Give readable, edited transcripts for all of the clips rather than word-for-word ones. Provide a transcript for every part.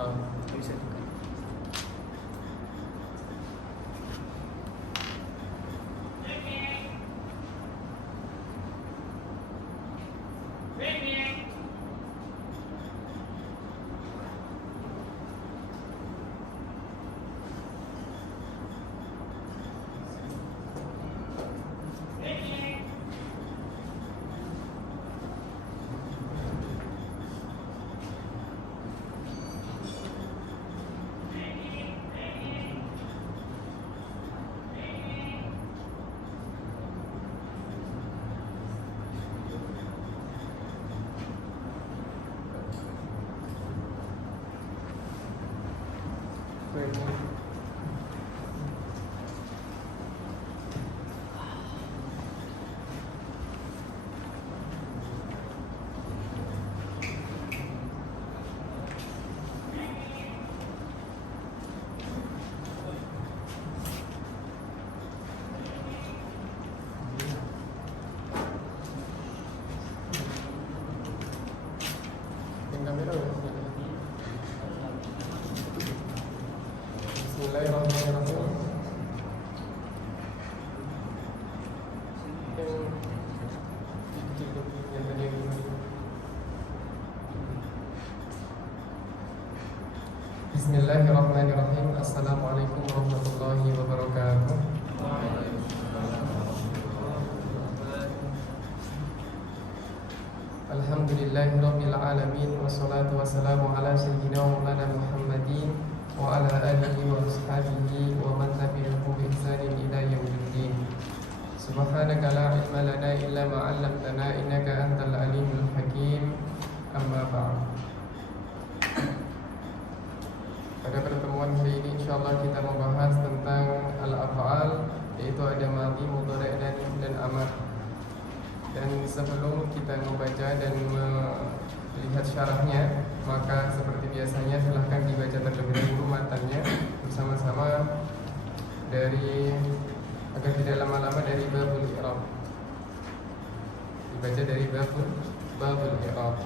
Oh, bisa juga. Bismillahirrahmanirrahim. Bismillahirrahmanirrahim. Assalamualaikum warahmatullahi wabarakatuh. Alhamdulillahirabbil alamin wassalatu wassalamu ala sayyidina Maulana Muhammadin wa ala alihi wa ashabihi wa man tabi'ahum bi ihsanin ila yaumiddin. Subhanaka la ilma lana illa ma 'allamtana innaka antal alimul hakim. Amma ba'd. Pada pertemuan kali ini insyaallah kita membahas tentang al-af'al, yaitu ada madhi, mudhari' dan amar. Dan sebelum kita membaca dan melihat syarahnya, maka seperti biasanya silahkan dibaca terlebih dahulu matanya bersama-sama dari, agar tidak lama-lama, dari babul i'rab. Dibaca dari babul i'rab.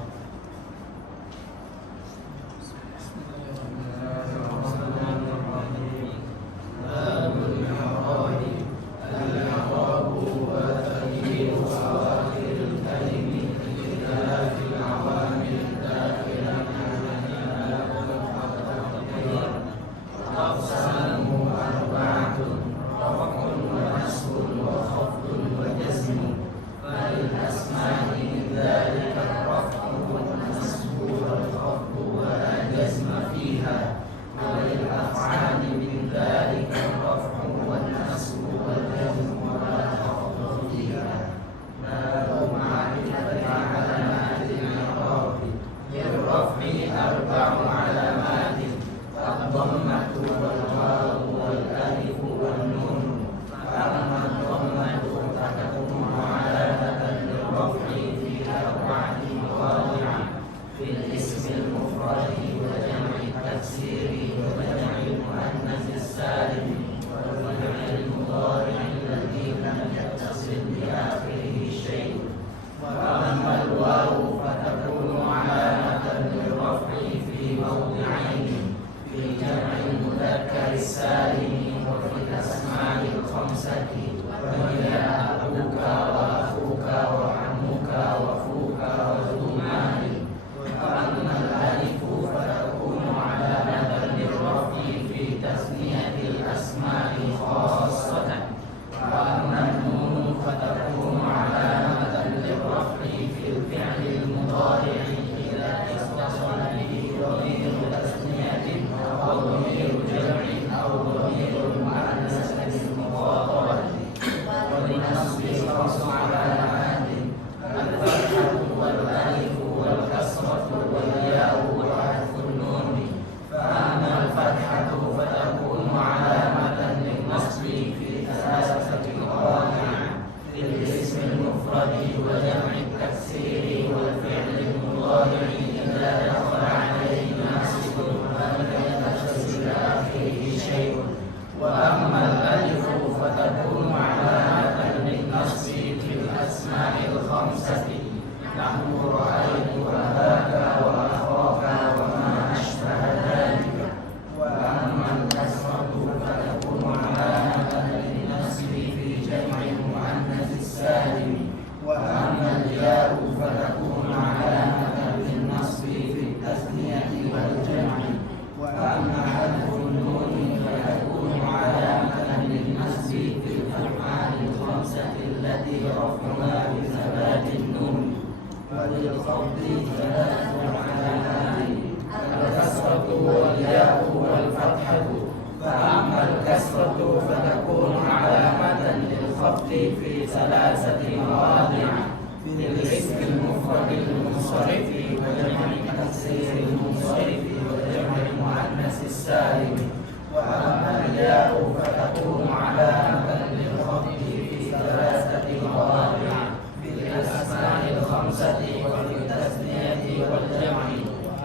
السالم. وأما الياء فتكون علامة للخفض في ثلاثة مواضع في الأسماء الخمسة وفي التثنية والجمع.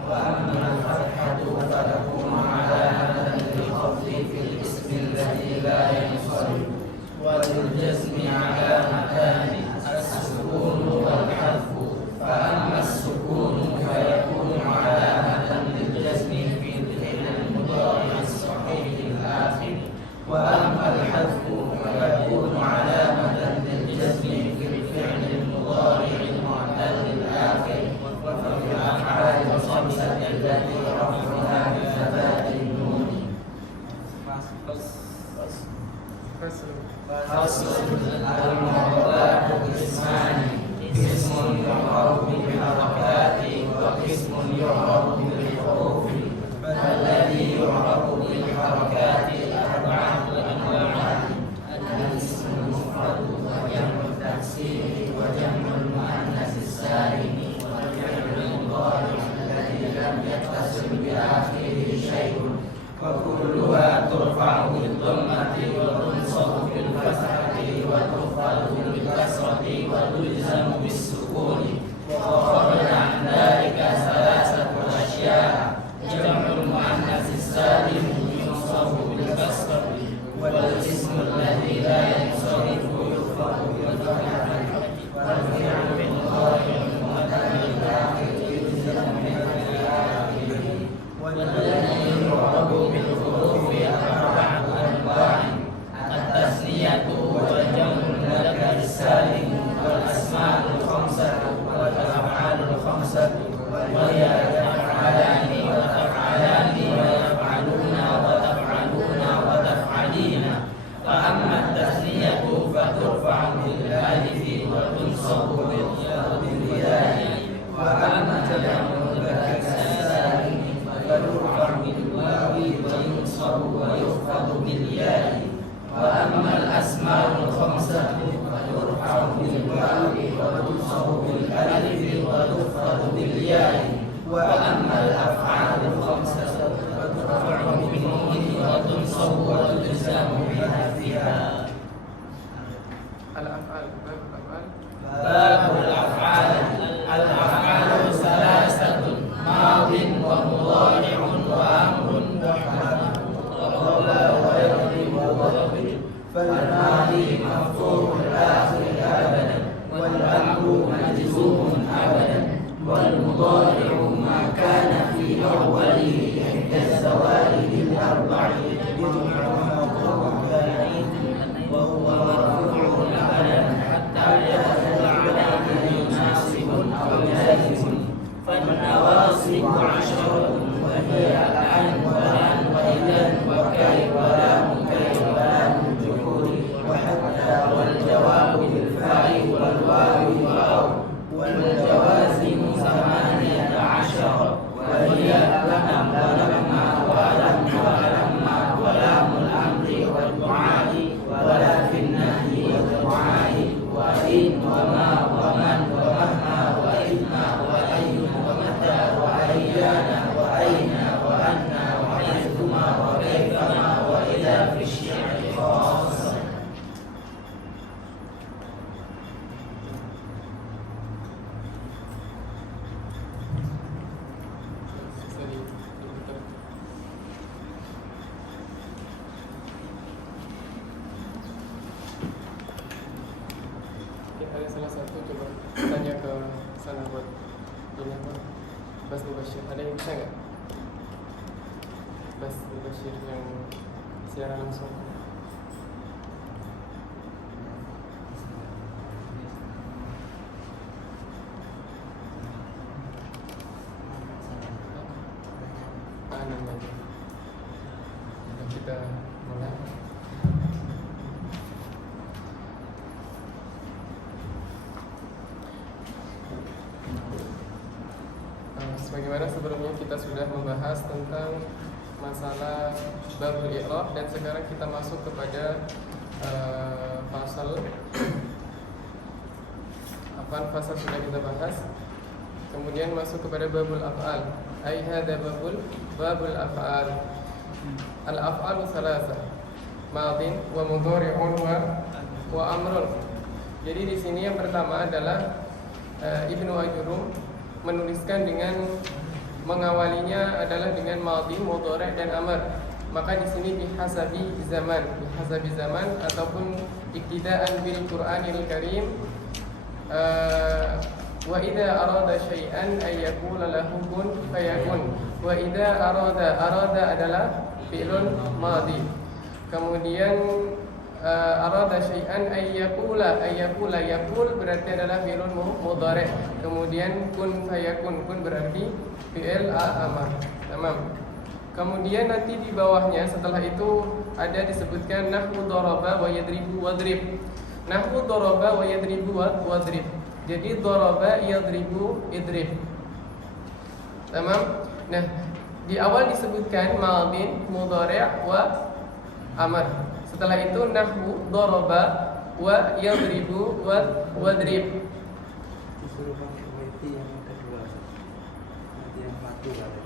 وأما الفتحة فتكون علامة للخفض في الاسم الذي لا ينصرف. وللجزم علامتان السكون والحذف. فأما السكون فيكون علامة للجزم في الفعل المضارع الصحيح الآخر. وأما الحذف فيكون علامة للجزم في الفعل المضارع المعتل الآخر. وفي الأفعال الخمسة التي رفعها بثبات النون. فصل. المعربات قسمان: قسم يعرب بالحركات وقسم يعرب بالحروف. فالذي يعرب بالحركات أربعة أنواع: الاسم المفرد وجمع التكسير وجمع المؤنث السالم والفعل المضارع الذي لم يتصل بآخره شيء. وكلها ترفع بالضمة وتنصب بالفتحة وتخفض بالكسرة وتلزم بالسكون. وخرج عن ذلك ثلاثة أشياء: جمع المؤنث السالم ينصب بالكسرة، والاسم الذي لا ينصرف يخفض بالفتحة، والفعل المضارع المعتل الآخر يلزم بالآخر. والذي يعرب بالحروف أربعة أنواع: التثنية وجمع المذكر السالم والأسماء الخمسة والأفعال الخمسة، وهي يفعلان وتفعلان ويفعلون وتفعلون وتفعلين. فأما التثنية فترفع بالألف وتنصب بالياء. وأما جمع المذكر السالم فيرفع بالواو وينصب ويخفض بالياء. وأما الأسماء الخمسة فيرفع بالواو وتنصب بالألف ويخفض بالياء. وأما الأفعال الخمسة فترفع بالنون وتنصب وتلزم بحذفها. الأفعال. باب الأفعال. الأفعال ثلاثة: ماض ومضارع وأمر وقول ويضرب وضرب. فالماضي مرفوع الآخر أبدا، والأمر مجزوم أبدا، والمضارع ما كان في أوله عند الزوائد الأربع يجمعها ضرب بعيد، وهو مرفوع أبدا حتى يدخل عليه ناصب أو جازم. فالنواصب عشرة، وهي الآن والآن وإذا وكي ولام كي ولام الجحود وحتى والجواب بالفاء والواو واو. والجوازم 18، وهي لم ولما ولم ولما ولام الأمر والدعاء ولكن النهي والدعاء وإن وما ومن ومهما وإذما وأي ومتى وأيان وأين وأن وحيثما وكيفما وإذا في الشعر خاصة. Ada salah satu, coba tanya ke sana buat ini apa, Bas Mubashir. Ada yang bisa nggak? Bas Mubashir yang siaran langsung. Namanya. Kita mulai. Sebagaimana sebelumnya kita sudah membahas tentang masalah babul i'rab, dan sekarang kita masuk kepada fasal fasal sudah kita bahas. Kemudian masuk kepada babul af'al. Ai hadza babul af'al. Al-af'alu thalatha, madin wa mudhari'un wa amrun. Jadi di sini yang pertama adalah Ibnu Ajurrum menuliskan dengan mengawalinya adalah dengan madin, mudhari' dan amr. Maka di sini bihasabi zaman ataupun iktidaan bil Qur'anil Karim. Wa idza arada syai'an ay yaqula lahu kun fayakun. Wa idza arada adalah fi'lun madhi. Kemudian arada syai'an ay yaqula yaqul berarti adalah fi'lun mudhari'. Kemudian kun fayakun, kun berarti fi'il amar. Tamam. Kemudian nanti di bawahnya setelah itu ada disebutkan nahwu daraba wa yadribu wadrib. Nahwu daraba wa yadribu wadrib. Jadi daraba yadribu idrib. Tamam? Nah, di awal disebutkan madin, mudhari' wa amr. Setelah itu nahwu daraba wa yadribu wadrib. Disuruh pakai WT yang kedua. Nanti yang satu kali.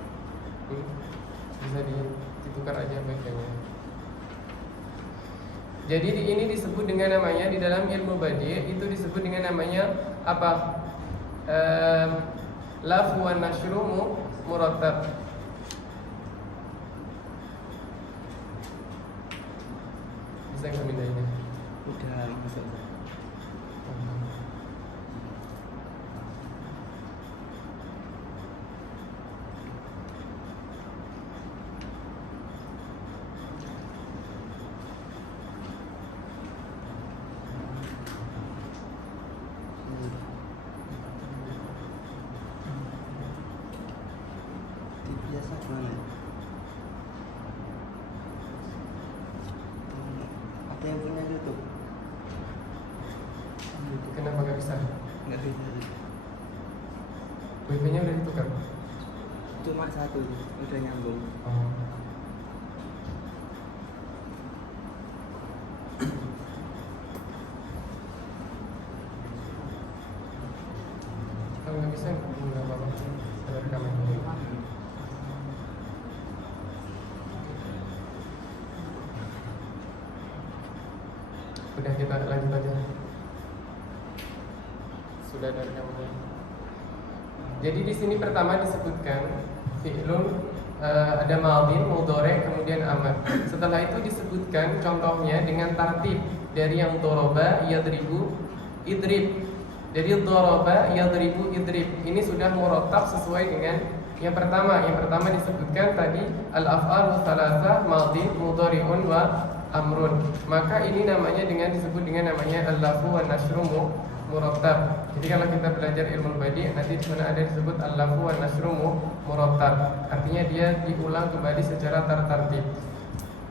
Bisa ditukar aja bagiannya. Jadi ini disebut dengan namanya di dalam ilmu badi' itu disebut dengan namanya apa? Laf wa nashru murattab. Bisa nggak pindahinnya? Udah masuk. Biasa mana? Apa yang punya YouTube? Kenapa nggak bisa? Nggak bisa. Wifi-nya udah ditukar. Cuma satu, udah nyambung. Oh. Kalau nggak bisa nggak apa-apa. Saya rekaman dulu. Udah, kita lanjut aja. Sudah ada rekamannya. Jadi di sini pertama disebutkan fi'lun, ada madin, mudhari', kemudian amr. Setelah itu disebutkan contohnya dengan tartib dari yang doroba, yadribu, idrib. Jadi doroba, yadribu, idrib. Ini sudah murattab sesuai dengan yang pertama. Yang pertama disebutkan tadi al-af'alu thalatha, madin, mudhari'un wa amrun. Maka ini namanya disebut dengan namanya al-lafu wa nashru murattab. Jadi kalau kita belajar ilmu badi' nanti di sana ada disebut al-lafu wa nashru murattab. Artinya dia diulang kembali secara tertib.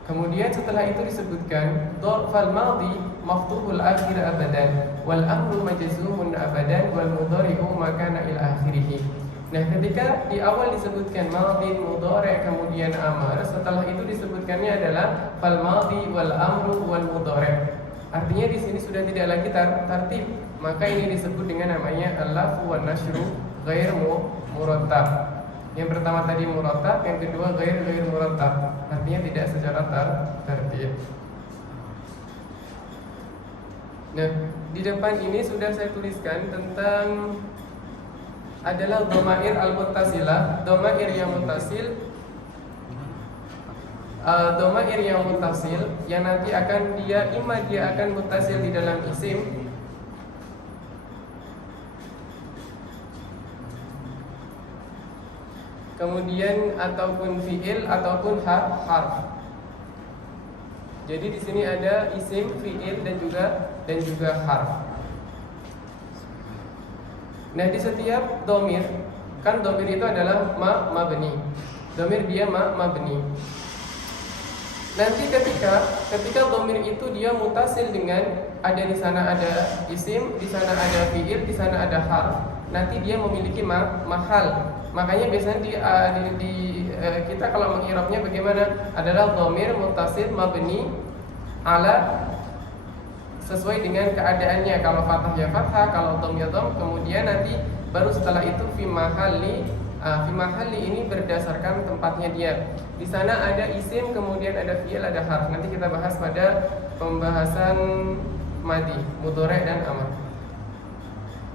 Kemudian setelah itu disebutkan fal madhi maftuhul akhir abadan wal amru majzumun abadan wal mudhari'u makana ila akhirih. Nah, ketika di awal disebutkan madhi, mudhari', kemudian amr, setelah itu disebutkannya adalah fal madhi wal amru wal mudhari'. Artinya di sini sudah tidak lagi tertib. Maka ini disebut dengan namanya al-lafu wan nashru ghair murattab. Yang pertama tadi murattab, yang kedua ghair murattab. Artinya tidak secara tertib. Nah, di depan ini sudah saya tuliskan tentang adalah dhamair al-muttasilah, dhamair yang muttasil, dhamair yang muttasil yang nanti akan dia akan muttasil di dalam isim, kemudian ataupun fi'il ataupun harf. Jadi di sini ada isim, fi'il dan juga harf. Nah, di setiap domir, kan domir itu adalah mabni. Domir dia mabni. Nanti ketika domir itu dia mutasil dengan ada di sana ada isim, di sana ada fiil, di sana ada harf. Nanti dia memiliki mahal. Makanya biasanya kita kalau mengirabnya bagaimana? Adalah domir mutasil mabni ala sesuai dengan keadaannya. Kalau fathah ya fathah, kalau dom ya dom. Kemudian nanti baru setelah itu fi mahalli Fi mahalli ini berdasarkan tempatnya dia. Di sana ada isim, kemudian ada fi'il, ada harf. Nanti kita bahas pada pembahasan madi, mudhari' dan amr.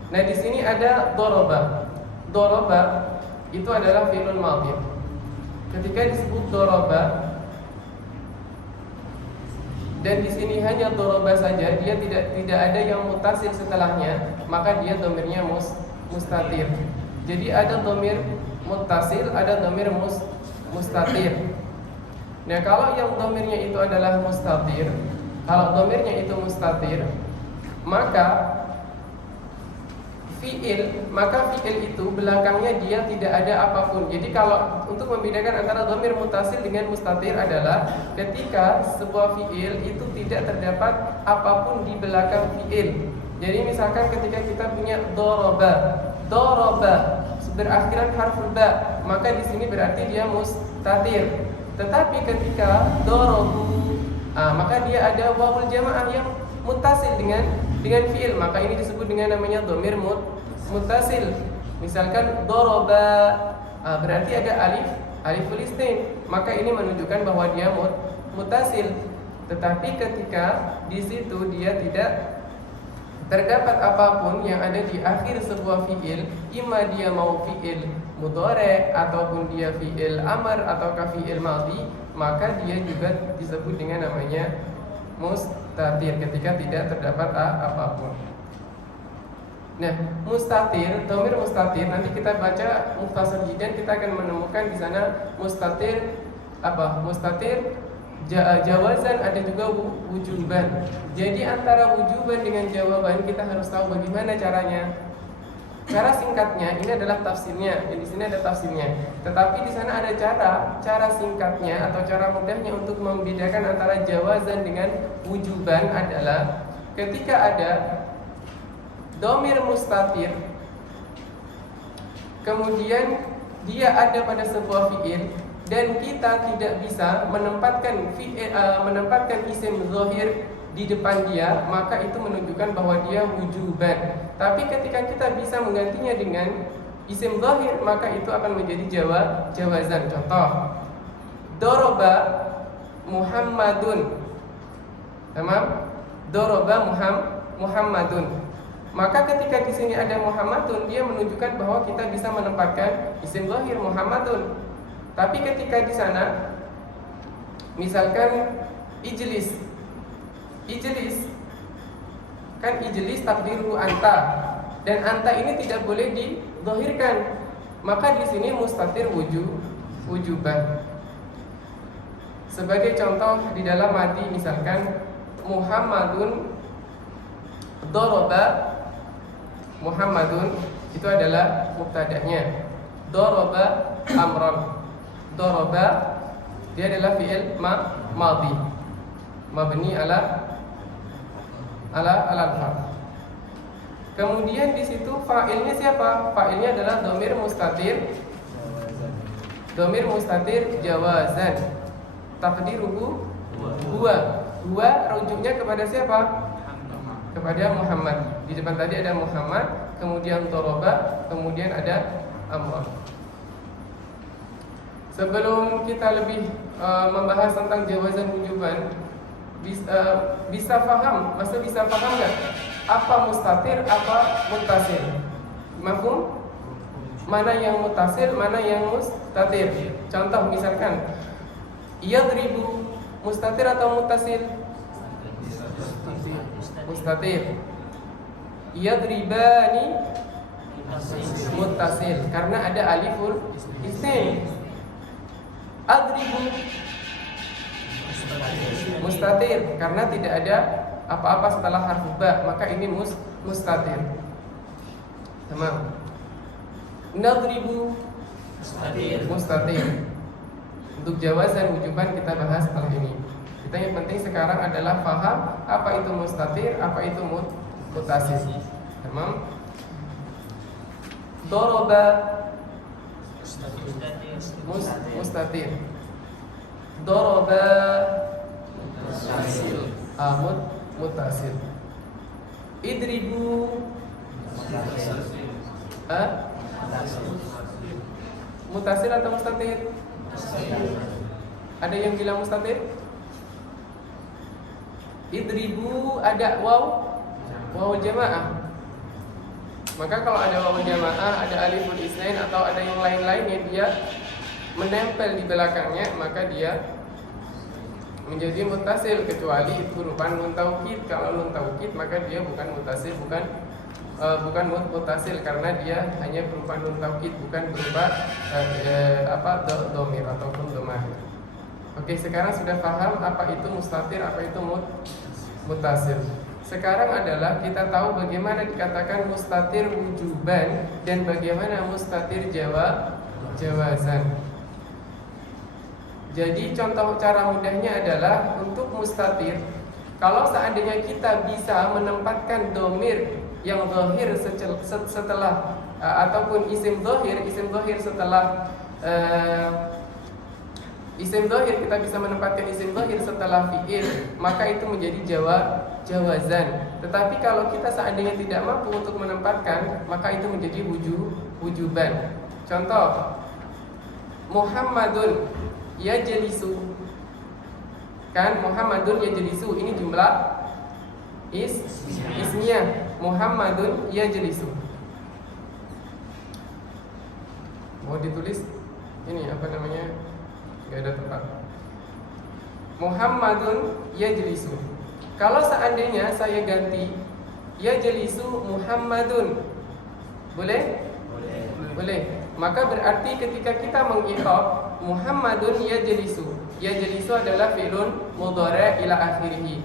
Nah, di sini ada doroba. Doroba itu adalah fi'lun madhi. Ketika disebut doroba dan di sini hanya doroba saja, dia tidak ada yang mutasil setelahnya, maka dia domirnya mustatir. Jadi ada domir muttasil, ada domir mustatir. Nah, kalau yang domirnya itu adalah mustatir, kalau domirnya itu mustatir, maka fi'il itu belakangnya dia tidak ada apapun. Jadi kalau untuk membedakan antara domir muttasil dengan mustatir adalah ketika sebuah fi'il itu tidak terdapat apapun di belakang fi'il. Jadi misalkan ketika kita punya doroba berakhiran harf ba, maka di sini berarti dia mustatir. Tetapi ketika dorobu, maka dia ada wawul jamaah yang muttasil dengan fi'il, maka ini disebut dengan namanya domir muttasil. Misalkan doroba, berarti ada aliful istin, maka ini menunjukkan bahwa dia muttasil. Tetapi ketika di situ dia tidak terdapat apapun yang ada di akhir sebuah fi'il, imma dia mau fi'il mudhari' ataupun dia fi'il amr ataukah fi'il madhi, maka dia juga disebut dengan namanya mustatir ketika tidak terdapat apapun. Nah, mustatir, domir mustatir, nanti kita baca mukhtasar jiddan, kita akan menemukan di sana mustatir apa? Mustatir jawazan, ada juga wujuban. Jadi antara wujuban dengan jawaban kita harus tahu bagaimana caranya. Cara singkatnya ini adalah tafsirnya. Di sini ada tafsirnya. Tetapi di sana ada cara singkatnya atau cara mudahnya untuk membedakan antara jawazan dengan wujuban adalah ketika ada domir mustatir, kemudian dia ada pada sebuah fi'il, dan kita tidak bisa menempatkan isim zahir di depan dia, maka itu menunjukkan bahwa dia wujuban. Tapi ketika kita bisa menggantinya dengan isim zahir, maka itu akan menjadi jawazan. Contoh, doroba Muhammadun. Tamam? Doroba Muhammadun. Maka ketika di sini ada Muhammadun, dia menunjukkan bahwa kita bisa menempatkan isim zahir Muhammadun. Tapi ketika di sana, misalkan ijlis, kan ijlis takdiru anta, dan anta ini tidak boleh didhahirkan, maka di sini mustatir wujuban. Sebagai contoh di dalam madi, misalkan Muhammadun doroba, Muhammadun itu adalah mubtada'nya, doroba amron. Doroba dia adalah fi'il madhi mabni ala al-fath. Kemudian di situ fa'ilnya siapa? Fa'ilnya adalah domir mustatir jawazan. Taqdiruhu huwa. Huwa rujuknya kepada siapa? Kepada Muhammad. Di depan tadi ada Muhammad, kemudian doroba, kemudian ada amr. Sebelum kita lebih membahas tentang jawazan wujuban, bisa paham nggak apa mustatir, apa muttasil? Mafhum? Mana yang muttasil, mana yang mustatir? Contoh misalkan, yadribu, mustatir atau muttasil? Mustatir. Yadribani, muttasil karena ada aliful istin. Adribu, mustatir karena tidak ada apa-apa setelah harf ba, maka ini mustatir. Tamam. Nadribu, mustatir. Untuk jawazan wujuban kita bahas setelah ini. Kita yang penting sekarang adalah paham apa itu mustatir, apa itu muttasil. Tamam. Doroba mustatir. Doroba muttasil. Idribu Mutasil atau mustatir? Ada yang bilang mustatir? Idribu ada waw jamaah. Maka kalau ada waw jamaah, ada aliful isnain atau ada yang lain-lainnya dia menempel di belakangnya, maka dia menjadi mutasil, kecuali itu berupa nun taukid. Kalau nun taukid maka dia bukan mutasil, bukan mutasil karena dia hanya berupa nun taukid, bukan berupa dhamir ataupun dhamir. Oke, sekarang sudah paham apa itu mustatir, apa itu mutasil. Sekarang adalah kita tahu bagaimana dikatakan mustatir wujuban dan bagaimana mustatir jawazan. Jadi contoh cara mudahnya adalah untuk mustatir, kalau seandainya kita bisa menempatkan domir yang zahir setelah ataupun isim zahir setelah isim zahir, kita bisa menempatkan isim zahir setelah fi'il, maka itu menjadi jawazan. Tetapi kalau kita seandainya tidak mampu untuk menempatkan, maka itu menjadi wujuban. Contoh, Muhammadun yajlisu, kan Muhammadun yajlisu ini jumlah ismiyah. Muhammadun yajlisu mau ditulis ini apa namanya, nggak ada tempat. Muhammadun yajlisu. Kalau seandainya saya ganti yajlisu Muhammadun, boleh? Boleh. Maka berarti ketika kita mengiqab Muhammadun yajlisu, yajlisu adalah fi'lun mudhari' ila akhirih.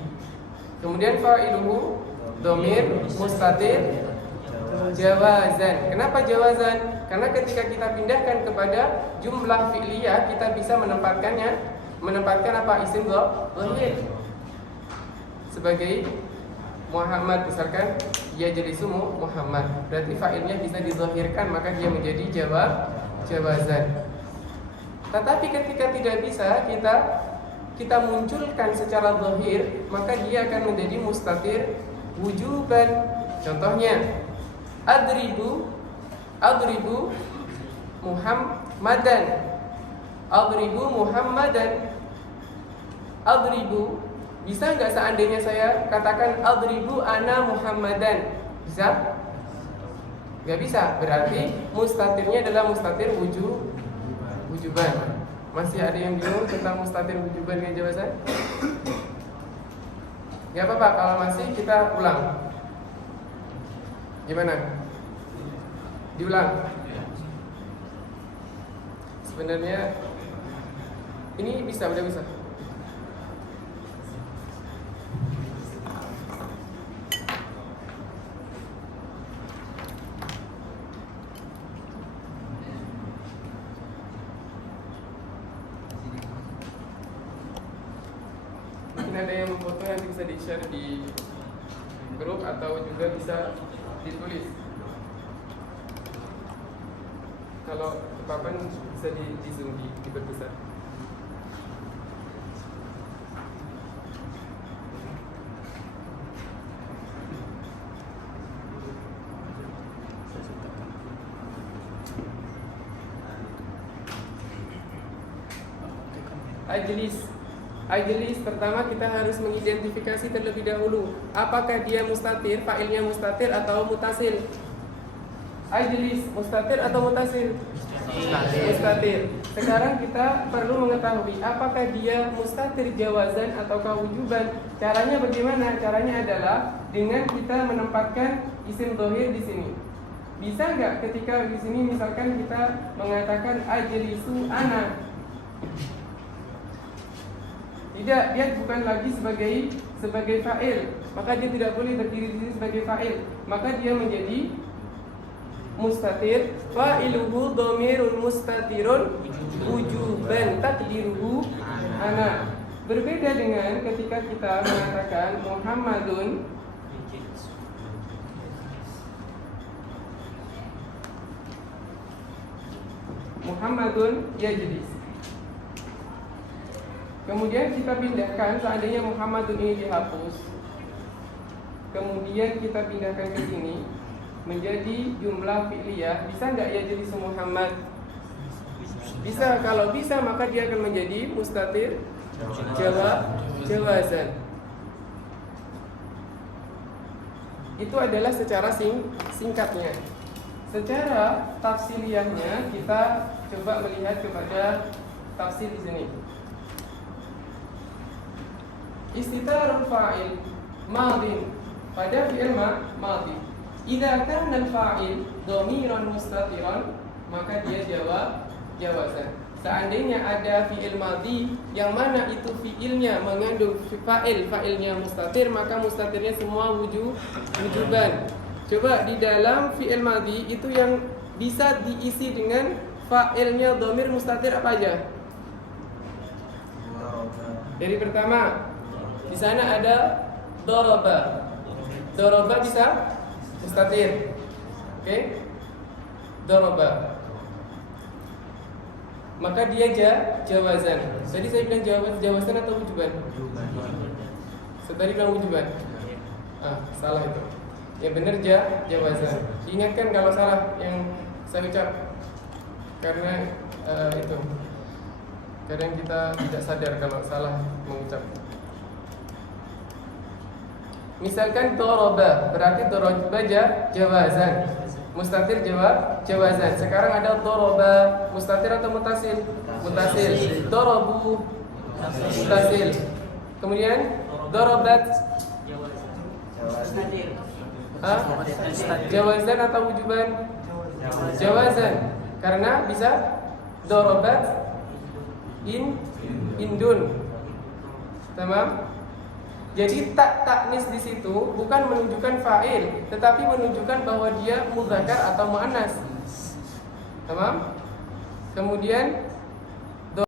Kemudian fa'iluhu dhamir mustatir jawazan. Kenapa jawazan? Karena ketika kita pindahkan kepada jumlah fi'liyah, kita bisa menempatkan apa? Isim dhahir. Sebagai Muhammad misalkan yajlisu Muhammad, berarti fa'ilnya bisa dizahirkan, maka dia menjadi jawazan. Tetapi ketika tidak bisa kita munculkan secara zahir, maka dia akan menjadi mustatir wujuban. Contohnya, adribu Muhammadan. Adribu, bisa nggak seandainya saya katakan adribu ana Muhammadan? Bisa? Nggak bisa. Berarti mustatirnya adalah mustatir wujuban. Masih ada yang bingung tentang mustatir wujuban dengan jawazan? Gak apa-apa, kalau masih kita ulang. Gimana? Diulang. Sebenarnya ini bisa, udah bisa. Ada yang foto nanti bisa di-share di grup atau juga bisa ditulis. Kalau kepapan bisa di zoom, diperbesar. Ajlis pertama kita harus mengidentifikasi terlebih dahulu apakah dia mustatir, fa'ilnya mustatir atau mutasil. Ajlis mustatir atau mutasil? Mustatir. Sekarang kita perlu mengetahui apakah dia mustatir jawazan ataukah wujuban. Caranya bagaimana? Caranya adalah dengan kita menempatkan isim dhahir di sini. Bisa nggak ketika di sini misalkan kita mengatakan ajlisu ana? Tidak, dia bukan lagi sebagai fa'il, maka dia tidak boleh berdiri di sini sebagai fa'il, maka dia menjadi mustatir. Fa'iluhu dhamirun mustatirun wujuban taqdiruhu ana. Berbeda dengan ketika kita mengatakan Muhammadun yajlis. Kemudian kita pindahkan, seandainya Muhammadun ini dihapus, kemudian kita pindahkan ke sini menjadi jumlah fi'liyah, bisa nggak yajlisu Muhammad? Bisa. Kalau bisa maka dia akan menjadi mustatir jawazan. Itu adalah secara singkatnya. Secara tafsiriyahnya kita coba melihat kepada tafsir di sini. Istitarul fa'il madin pada fi'il madhi. Idza kana al-fa'il dhamiran mustatiran maka dia jawazan. Seandainya ada fi'il madhi yang mana itu fi'ilnya mengandung fa'ilnya mustatir, maka mustatirnya semua wujuban. Coba di dalam fi'il madhi itu yang bisa diisi dengan fa'ilnya dhamir mustatir apa aja? Dari pertama, di sana ada daraba. Daraba bisa mustatir. Oke? Daraba. Maka dia jawazan. Tadi saya bilang jawazan atau wujuban? Tadi bilang wujuban. Salah itu. Ya benar jawazan. Ingatkan kalau salah yang saya ucap. Karena itu kadang kita tidak sadar kalau salah mengucap. Misalkan daraba, berarti daraba jawazan. Mustatir jawazan. Sekarang ada daraba, mustatir atau mutasil? Mutasil. Darabu mutasil. Kemudian darabat jawazan atau wujuban? Jawazan. Karena bisa darabat indun. Tamam? Jadi taknis di situ bukan menunjukkan fa'il, tetapi menunjukkan bahwa dia mudzakkar atau muannas. Tamam? Kemudian